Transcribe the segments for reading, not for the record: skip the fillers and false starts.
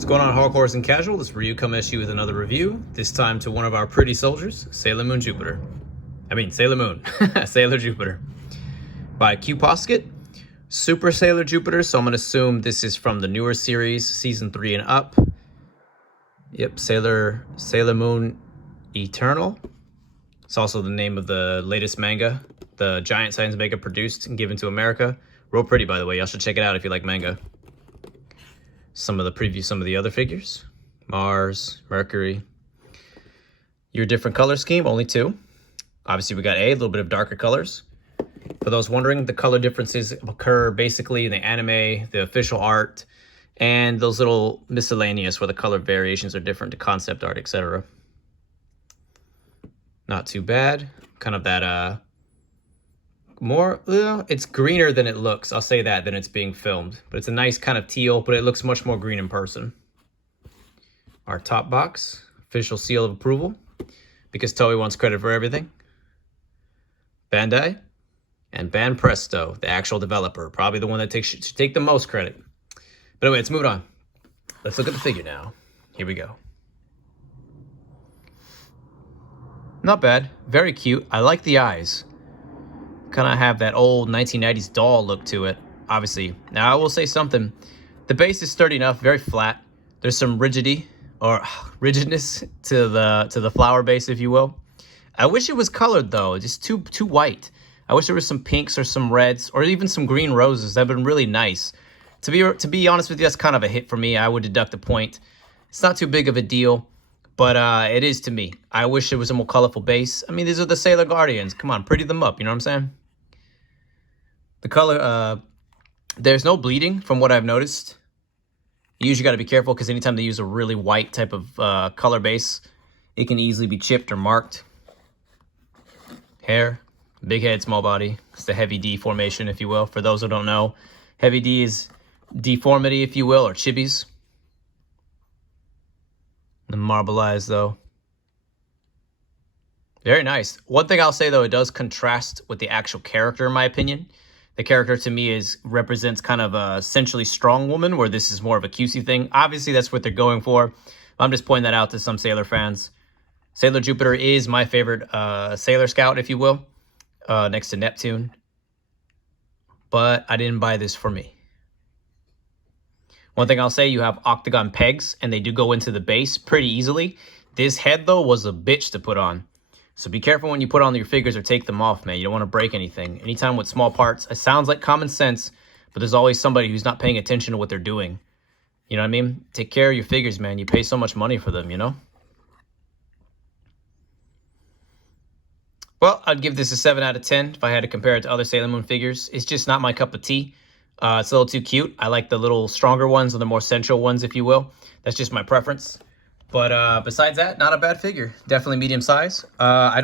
What's going on, hardcores and casual? This is Ryu coming at you with another review, this time to one of our pretty soldiers, Sailor Moon Jupiter. Sailor Moon. Sailor Jupiter. By posket. Super Sailor Jupiter, so I'm going to assume this is from the newer series, Season 3 and up. Yep, Sailor Moon Eternal. It's also the name of the latest manga, the Giant Science manga produced and given to America. Real pretty, by the way. Y'all should check it out if you like manga. Some of the other figures. Mars, Mercury. Your different color scheme, only 2. Obviously, we got a little bit of darker colors. For those wondering, the color differences occur basically in the anime, the official art, and those little miscellaneous where the color variations are different to concept art, etc. Not too bad. Kind of that, it's greener than it looks. I'll say that, than it's being filmed. But it's a nice kind of teal, but it looks much more green in person. Our top box, official seal of approval, because Toei wants credit for everything. Bandai and Banpresto, the actual developer, probably the one that should take the most credit. But anyway, let's move on. Let's look at the figure now. Here we go. Not bad, very cute. I like the eyes. Kind of have that old 1990s doll look to it, obviously. Now, I will say something. The base is sturdy enough, very flat. There's some rigidness to the flower base, if you will. I wish it was colored, though, just too white. I wish there was some pinks or some reds or even some green roses. That'd been really nice. To be honest with you, that's kind of a hit for me. I would deduct a point. It's not too big of a deal, but it is to me. I wish it was a more colorful base. I mean, these are the Sailor Guardians. Come on, pretty them up, you know what I'm saying? The color, there's no bleeding from what I've noticed. You usually got to be careful because anytime they use a really white type of color base, it can easily be chipped or marked. Hair, big head, small body. It's the heavy D formation, if you will. For those who don't know, heavy D is deformity, if you will, or chibis. The marble eyes, though. Very nice. One thing I'll say, though, it does contrast with the actual character, in my opinion. The character, to me, represents kind of a essentially strong woman, where this is more of a cutesy thing. Obviously, that's what they're going for. I'm just pointing that out to some Sailor fans. Sailor Jupiter is my favorite Sailor Scout, if you will, next to Neptune. But I didn't buy this for me. One thing I'll say, you have octagon pegs, and they do go into the base pretty easily. This head, though, was a bitch to put on. So be careful when you put on your figures or take them off, man. You don't want to break anything. Anytime with small parts, it sounds like common sense, but there's always somebody who's not paying attention to what they're doing. You know what I mean? Take care of your figures, man. You pay so much money for them, you know? Well, I'd give this a 7 out of 10 if I had to compare it to other Sailor Moon figures. It's just not my cup of tea. It's a little too cute. I like the little stronger ones or the more central ones, if you will. That's just my preference. But besides that, not a bad figure. Definitely medium size. I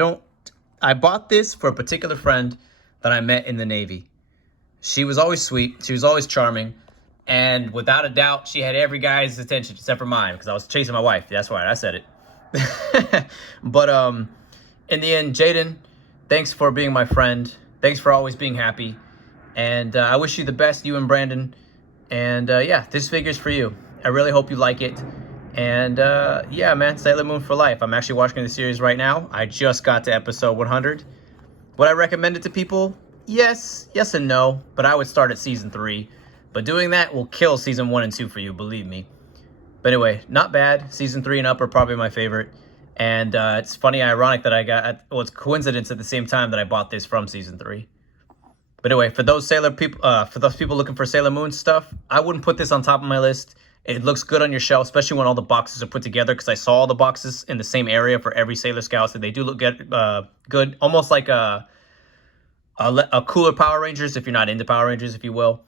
bought this for a particular friend that I met in the Navy. She was always sweet. She was always charming. And without a doubt, she had every guy's attention except for mine because I was chasing my wife. That's right, I said it. But in the end, Jaden, thanks for being my friend. Thanks for always being happy. And I wish you the best, you and Brandon. And yeah, this figure's for you. I really hope you like it. And yeah, man, Sailor Moon for life. I'm actually watching the series right now. I just got to episode 100. Would I recommend it to people? Yes and no. But I would start at season 3. But doing that will kill season 1 and 2 for you, believe me. But anyway, not bad. Season 3 and up are probably my favorite. And it's funny, ironic that it's coincidence at the same time that I bought this from season 3. But anyway, for those people looking for Sailor Moon stuff, I wouldn't put this on top of my list. It looks good on your shelf, especially when all the boxes are put together, because I saw all the boxes in the same area for every Sailor Scout, so they do look good. Almost like a cooler Power Rangers, if you're not into Power Rangers, if you will.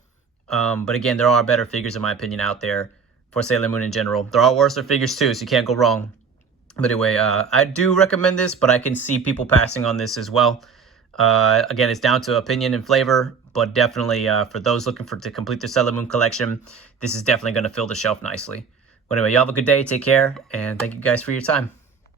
But again, there are better figures, in my opinion, out there for Sailor Moon in general. There are worse figures, too, so you can't go wrong. But anyway, I do recommend this, but I can see people passing on this as well. Again, it's down to opinion and flavor, but definitely for those looking to complete the Sailor Moon collection, this is definitely going to fill the shelf nicely. But anyway, y'all have a good day, take care, and thank you guys for your time.